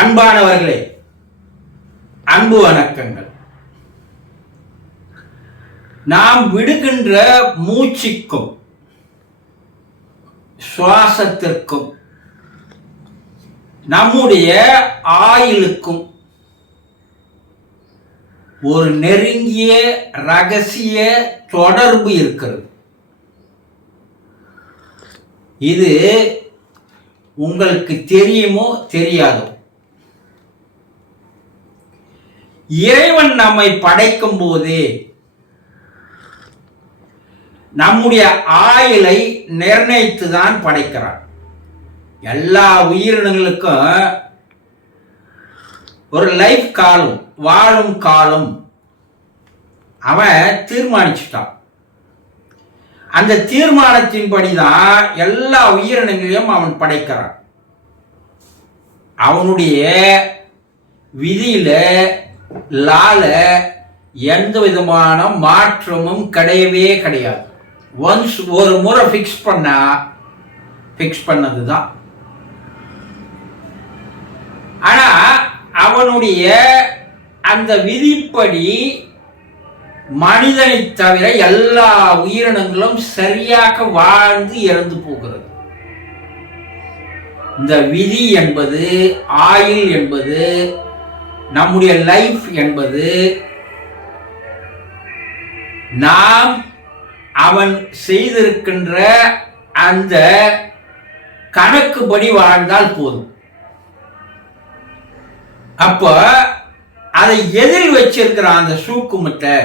அன்பானவர்களே, அன்பு வணக்கங்கள். நாம் விடுகின்ற மூச்சுக்கும் சுவாசத்திற்கும் நம்முடைய ஆயுளுக்கும் ஒரு நெருங்கிய ரகசிய தொடர்பு இருக்கிறது. இது உங்களுக்கு தெரியுமோ தெரியாதோ, இறைவன் நம்மை படைக்கும் போதே நம்முடைய ஆயுளை நிர்ணயித்துதான் படைக்கிறான். எல்லா உயிரினங்களுக்கும் ஒரு லைஃப் காலம், வாழும் காலம் அவன் தீர்மானிச்சுட்டான். அந்த தீர்மானத்தின்படிதான் எல்லா உயிரினங்களையும் அவன் படைக்கிறான். அவனுடைய விதியில லால எந்த விதமான மாற்றமும் கிடையவே கிடையாது. ஒன்ஸ் ஒரு முறை ஃபிக்ஸ் பண்ணதுதான். ஆனா அவனுடைய அந்த விதிப்படி மனிதனை தவிர எல்லா உயிரினங்களும் சரியாக வாழ்ந்து இறந்து போகிறது. இந்த விதி என்பது, ஆயுள் என்பது, நம்முடைய லைஃப் என்பது நாம் அவன் செய்திருக்கின்ற அந்த கணக்குப்படி வாழ்ந்தால் போதும். அப்ப அதை எதில் வச்சிருக்கிறான்? அந்த சூக்குமத்தை,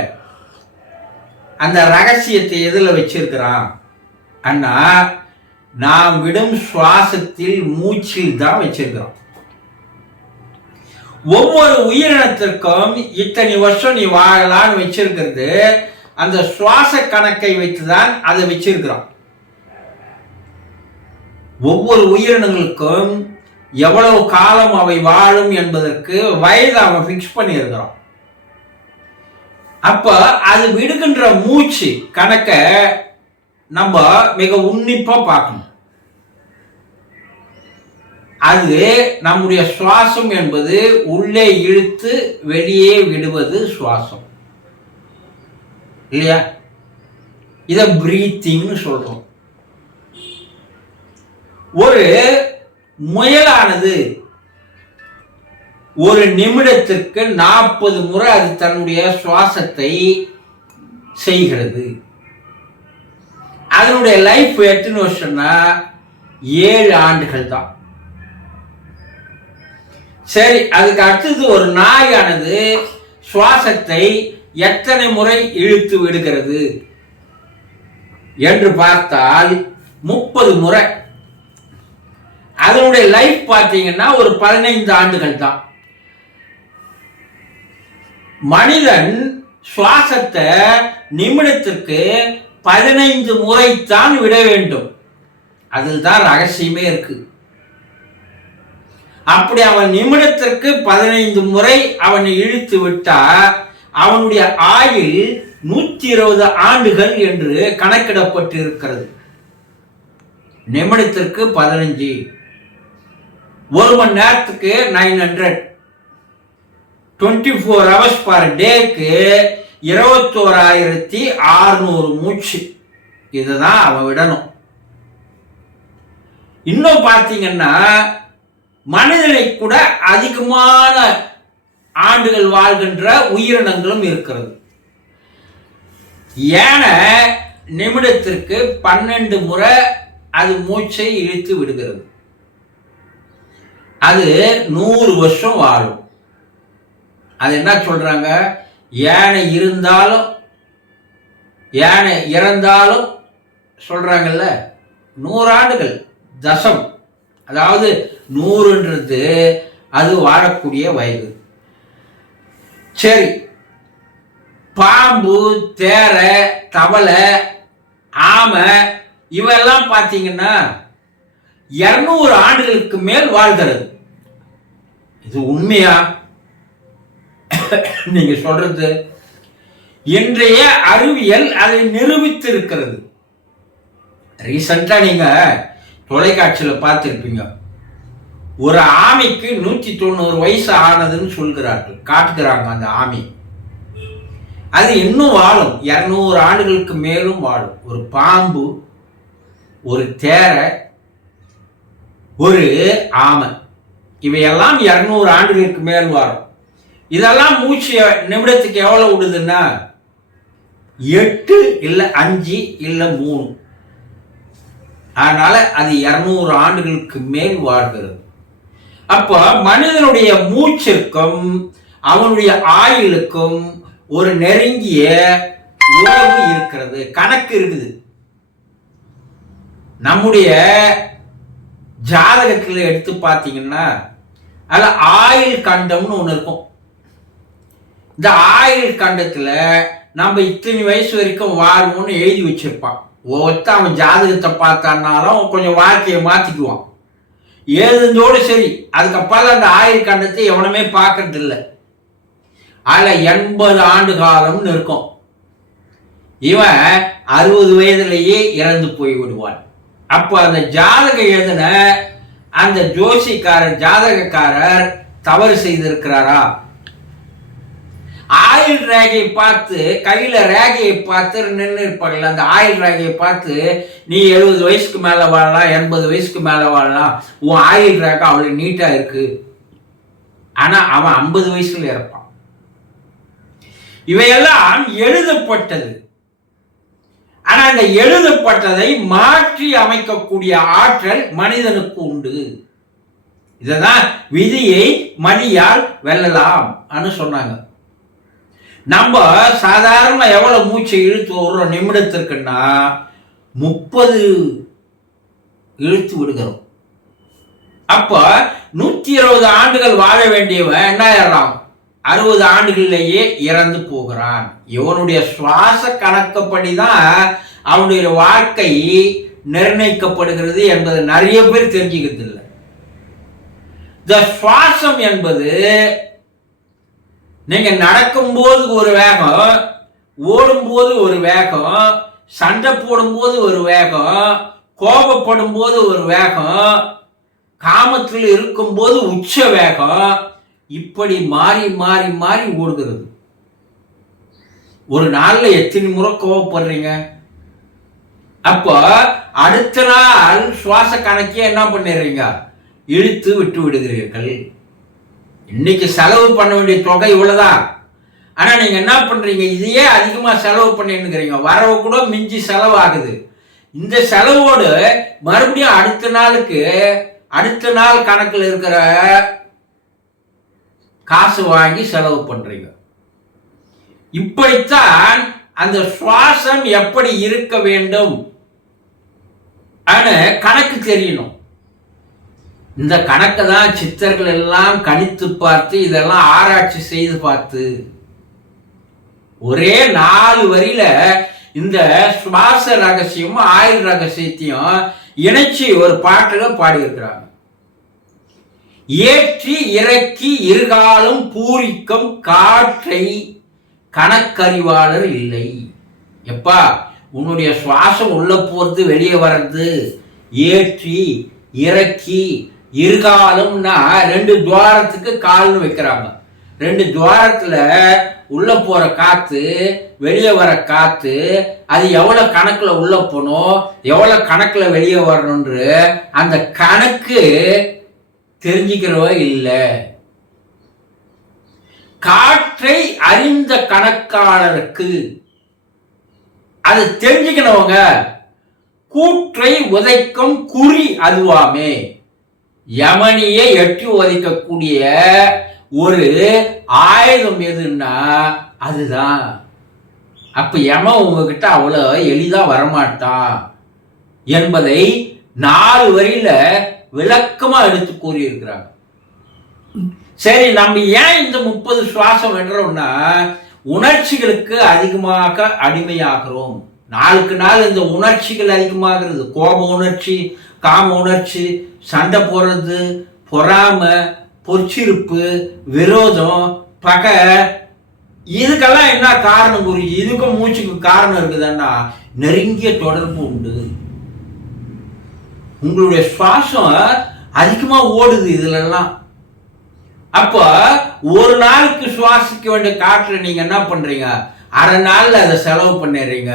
அந்த ரகசியத்தை எதில் வச்சிருக்கிறான் அண்ணா? நாம் விடும் சுவாசத்தில், மூச்சில் தான் வச்சிருக்கிறோம். ஒவ்வொரு உயிரினத்திற்கும் இத்தனை வருஷம் நீ வாழலான்னு வச்சிருக்கிறது அந்த சுவாச கணக்கை வைத்துதான் அதை வச்சிருக்கிறோம். ஒவ்வொரு உயிரினங்களுக்கும் எவ்வளவு காலம் அவை வாழும் என்பதற்கு வயது அவன் பிக்ஸ் பண்ணியிருக்கிறான். அப்ப அது விடுகின்ற மூச்சு கணக்க நம்ம மிக உன்னிப்பா பார்க்கணும். அது நம்முடைய சுவாசம் என்பது உள்ளே இழுத்து வெளியே விடுவது சுவாசம் இல்லையா? இத பிரீத்திங்னு சொல்றோம். ஒரு முயலானது ஒரு நிமிடத்திற்கு 40 முறை அது தன்னுடைய சுவாசத்தை செய்கிறது. அதனுடைய லைஃப் எத்தனை வருஷம்னா 7 ஆண்டுகள் தான். சரி, அதுக்கு அடுத்தது ஒரு நாயானது சுவாசத்தை எத்தனை முறை இழுத்து விடுகிறது என்று பார்த்தால் 30 முறை. அதனுடைய லைஃப் பார்த்தீங்கன்னா ஒரு 15 ஆண்டுகள் தான். மனிதன் சுவாசத்தை நிமிடத்திற்கு 15 முறைத்தான் விட வேண்டும். அதுதான் ரகசியமே இருக்கு. அப்படி அவன் நிமிடத்திற்கு 15 முறை அவன் இழுத்து விட்டா அவனுடைய ஆயுள் 120 ஆண்டுகள் என்று கணக்கிடப்பட்டு இருக்கிறது. நிமிடத்திற்கு 15, ஒரு மணி நேரத்துக்கு 900, 24 hours per டேக்கு 21,600 மூச்சு. இதுதான் அவன் விடணும். இன்னும் பார்த்தீங்கன்னா மனிதனை கூட அதிகமான ஆண்டுகள் வாழ்கின்ற உயிரினங்களும் இருக்கிறது. யானை நிமிடத்திற்கு 12 முறை அது மூச்சை இழுத்து விடுகிறது. அது 100 வருஷம் வாழும். அது என்ன சொல்றாங்க? யானை இருந்தாலும் யானை இறந்தாலும் சொல்றாங்கல்ல 100 ஆண்டுகள் தசம், அதாவது 100ன்றது அது வாழக்கூடிய வயது. சரி, பாம்பு, தேரை, தவளை, ஆமை இவெல்லாம் பார்த்தீங்கன்னா 200 ஆண்டுகளுக்கு மேல் வாழ்கிறது. இது உண்மையா நீங்க சொல்றது? இன்றைய அறிவியல் அதை நிரூபித்து இருக்கிறது. ரீசெண்டா நீங்க தொலைக்காட்சியில் பார்த்துருப்பீங்க. ஒரு ஆமைக்கு 190 வயசு ஆனதுன்னு சொல்கிறார்கள், காட்டுகிறாங்க அந்த ஆமை. அது இன்னும் வாழும், 200 ஆண்டுகளுக்கு மேலும் வாழும். ஒரு பாம்பு, ஒரு தேரை, ஒரு ஆமை, இவையெல்லாம் 200 ஆண்டுகளுக்கு மேல் வாழும். இதெல்லாம் மூச்சு நிமிடத்துக்கு எவ்வளவு விடுதுன்னா 8 இல்லை 5 இல்லை 3. அதனால அது 200 ஆண்டுகளுக்கு மேல் வாழ்கிறது. அப்ப மனிதனுடைய மூச்சிற்கும் அவனுடைய ஆயுளுக்கும் ஒரு நெருங்கிய உறவு இருக்கிறது, கணக்கு இருக்குது. நம்முடைய ஜாதகத்தில் எடுத்து பார்த்தீங்கன்னா அதுல ஆயுள் கண்டம்னு ஒண்ணு இருக்கும். இந்த ஆயுள் கண்டத்துல நம்ம இத்தனை வயசு வரைக்கும் வாழ்வோம்னு எழுதி வச்சிருப்பான். ஒருத்த அவன் ஜாதகத்தை பார்த்தான்னாலும் கொஞ்சம் வாழ்க்கையை மாத்திக்குவான், எழுதுந்தோடு சரி. அதுக்கப்புறம் அந்த ஆயுள் கண்டத்தை எவனுமே பார்க்கறது இல்லை. அதுல 80 ஆண்டு காலம்னு இருக்கும். இவன் 60 வயதிலேயே இறந்து போய் விடுவான். அப்ப அந்த ஜாதகம் எழுதின அந்த ஜோசிக்காரர், ஜாதகக்காரர் தவறு செய்திருக்கிறாரா? ஆயுள் ரேகையை பார்த்து, கையில ரேகையை பார்த்து நின்று இருப்பாங்கல்ல, அந்த ஆயுள் ரேகையை பார்த்து நீ 70 வயசுக்கு மேல வாழலாம், 80 வயசுக்கு மேல வாழலாம், உன் ஆயுள் ரேகை அவ்வளவு நீட்டா இருக்கு. ஆனா அவன் 50 வயசுல இறப்பான். இவையெல்லாம் எழுதப்பட்டது. ஆனா அந்த எழுதப்பட்டதை மாற்றி அமைக்கக்கூடிய ஆற்றல் மனிதனுக்கு உண்டு. இததான் விதியை மதியால் வெல்லலாம் சொன்னாங்க. நம்ம சாதாரண எவ்வளவு மூச்சை இழுத்து ஒரு நிமிடத்திற்குன்னா 30 இழுத்து விடுகிறோம். அப்ப 120 ஆண்டுகள் வாழ வேண்டியவன் என்ன ஆயிடலாம், 60 ஆண்டுகளிலேயே இறந்து போகிறான். இவனுடைய சுவாச கணக்கப்படிதான் அவனுடைய வாழ்க்கை நிர்ணயிக்கப்படுகிறது என்பது நிறைய பேர் தெரிஞ்சுக்கிறது இல்லை. இந்த சுவாசம் என்பது நீங்க நடக்கும்போது ஒரு வேகம், ஓடும்போது ஒரு வேகம், சண்டை போடும்போது ஒரு வேகம், கோபப்படும் போது ஒரு வேகம், காமத்தில் இருக்கும்போது உச்ச வேகம், இப்படி மாறி மாறி மாறி ஓடுகிறது. ஒரு நாள்ல எத்தனை முறை கோபப்படுறீங்க? அப்ப அடுத்த நாள் சுவாச கணக்கே என்ன பண்ணிடுறீங்க, இழுத்து விட்டு விடுகிறீர்கள். இன்னைக்கு செலவு பண்ண வேண்டிய தொகை இவ்வளவுதான். ஆனா நீங்க என்ன பண்றீங்க, இதையே அதிகமா செலவு பண்ணிருக்கிறீங்க, வரவு கூட மிஞ்சி செலவு ஆகுது. இந்த செலவோடு மறுபடியும் அடுத்த நாள் கணக்கில் இருக்கிற காசு வாங்கி செலவு பண்றீங்க. இப்படித்தான் அந்த சுவாசம் எப்படி இருக்க வேண்டும் கணக்கு தெரியணும். இந்த கணக்கை தான் சித்தர்கள் எல்லாம் கணித்து பார்த்து, இதெல்லாம் ஆராய்ச்சி செய்து பார்த்து ஒரே 4 வரியில இந்த சுவாச ரகசியமும் ஆயுள் ரகசியத்தையும் இணைச்சி ஒரு பாட்டுல பாடியிருக்கிறாங்க. ஏற்றி இறக்கி இருகாலும் பூரிக்கும் காற்றை கணக்கறிவாளர் இல்லை. எப்பா உன்னுடைய சுவாசம் உள்ள போறது வெளியே வர்றது, ஏற்றி இறக்கி இருகாலம்னா 2 துவாரத்துக்கு கால்னு வைக்கிறாங்க. 2 துவாரத்துல உள்ள போற காத்து வெளியே வர காத்து, அது எவ்வளவு கணக்குல உள்ள போனோம், எவ்வளவு கணக்குல வெளியே வரணும்ன்ற அந்த கணக்கு தெரிஞ்சுக்கிறவ இல்லை. காற்றை அறிந்த கணக்காளருக்கு அது தெரிஞ்சுக்கணவங்க கூற்றை உதைக்கும் குறி அதுவாமே. யமனியை எட்டி உதைக்கக்கூடிய ஒரு ஆயுதம் எதுன்னா அதுதான். அப்ப யமன் உங்ககிட்ட அவ்வளவு எளிதா வரமாட்டான் என்பதை 4 வரியில விளக்கமா எடுத்து கூறியிருக்கிறாங்க. சரி, நம்ம ஏன் இந்த 30 சுவாசம் வென்றோம்னா உணர்ச்சிகளுக்கு அதிகமாக அடிமையாகிறோம். நாளுக்கு நாள் இந்த உணர்ச்சிகள் அதிகமாகிறது. கோப உணர்ச்சி, காம உணர்ச்சி, சண்டை போடுறது, பொறாமை, பொற்சிருப்பு, விரோதம், பகை, இதுக்கெல்லாம் என்ன காரணம் புரியுது? இதுக்கும் மூச்சுக்கு காரணம் இருக்குதுன்னா நெருங்கிய தொடர்பு உண்டு. உங்களுடைய சுவாசம் அதிகமா ஓடுது இதுலெல்லாம். அப்போ ஒரு நாளுக்கு சுவாசிக்க வேண்டிய காற்றை நீங்க என்ன பண்றீங்க, அரை நாள்ல அதை செலவு பண்ணிடுறீங்க.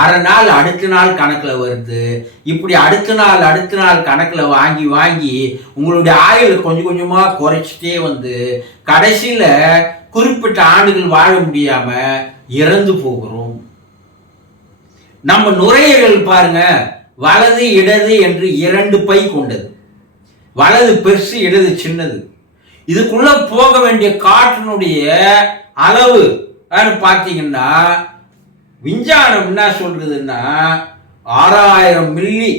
அரை நாள் அடுத்த நாள் கணக்கில் வருது. இப்படி அடுத்த நாள் கணக்கில் வாங்கி வாங்கி உங்களுடைய ஆயுள் கொஞ்சம் கொஞ்சமா குறைச்சிட்டே வந்து கடைசியில குறிப்பிட்ட ஆண்டுகள் வாழ முடியாம இறந்து போகிறோம். நம்ம நுரையீரல் பாருங்க, வலது இடது என்று 2 பை கொண்டது. வலது பெருசு, இடது சின்னது. இதுக்குள்ள போக வேண்டிய காற்றினுடைய அளவு பார்த்தீங்கன்னா விஞ்ஞானம் என்ன சொல்றதுன்னா 6000 மில்லி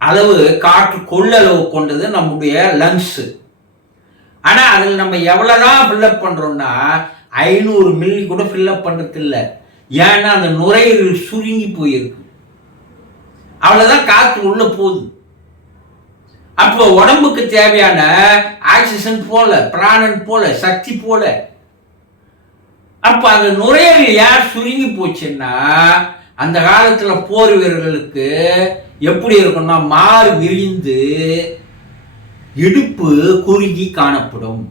அளவு காற்று கொள்ளளவு கொண்டது நம்முடைய லங்ஸ். ஆனா அதில் நம்ம எவ்வளவுதான் ஃபில்லப் பண்றோம்னா 500 மில்லி கூட ஃபில்லப் பண்றது இல்லை. ஏன்னா அந்த நுரையீரல் சுருங்கி போயிருக்கு. அவ்வளவுதான் காற்று உள்ள போகுது. அப்போ உடம்புக்கு தேவையான ஆக்சிஜன் போல, பிராணன் போல, சக்தி போல. அப்ப அந்த நுரையீரல் யார் சுருங்கி போச்சுன்னா, அந்த காலத்துல போர் வீரர்களுக்கு எப்படி இருக்கும்னா மாறு விரிந்து இடுப்பு குறுகி காணப்படும்.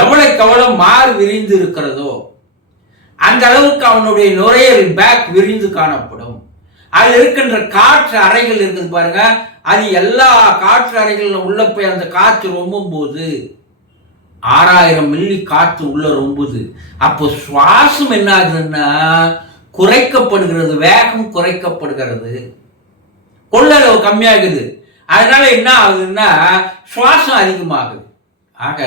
எவ்வளவுக்கு எவ்வளவு மாறு விரிந்து இருக்கிறதோ அந்த அளவுக்கு அவனுடைய நுரையீரல் பேக் விரிந்து காணப்படும். அதுல இருக்கின்ற காற்று அறைகள் இருக்குது பாருங்க, அது எல்லா காற்று அறைகளிலும் உள்ள போய் அந்த காற்று ரொம்பும் போது 6000 மில்லி காற்று உள்ள ரொம்புது. அப்போ சுவாசம் என்ன ஆகுதுன்னா குறைக்கப்படுகிறது, வேகம் குறைக்கப்படுகிறது, கொள்ளளவு கம்மியாகுது. அதனால என்ன ஆகுதுன்னா சுவாசம் அதிகமாகுது. ஆக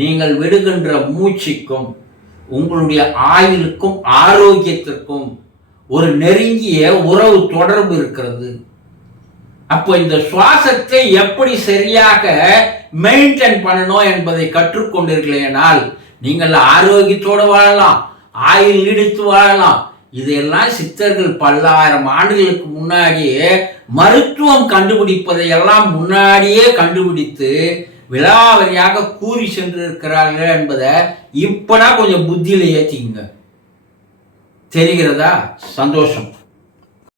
நீங்கள் விடுகின்ற மூச்சுக்கும் உங்களுடைய ஆயுளுக்கும் ஆரோக்கியத்திற்கும் ஒரு நெருங்கிய உறவு தொடர்பு இருக்கிறது. அப்போ இந்த சுவாசத்தை எப்படி சரியாக மெயின்டைன் பண்ணணும் என்பதை கற்றுக்கொண்டீர்களேனால் நீங்கள் ஆரோக்கியத்தோடு வாழலாம், ஆயுள் நீடித்து வாழலாம். இதையெல்லாம் சித்தர்கள் பல்லாயிரம் ஆண்டுகளுக்கு முன்னாடியே மருத்துவம் கண்டுபிடிப்பதை எல்லாம் முன்னாடியே கண்டுபிடித்து விலாவரியாக கூறி சென்றிருக்கிறார்கள் என்பதை இப்பதான் கொஞ்சம் புத்தியில ஏற்றிங்க. தெரிகிறதா? சந்தோஷம்.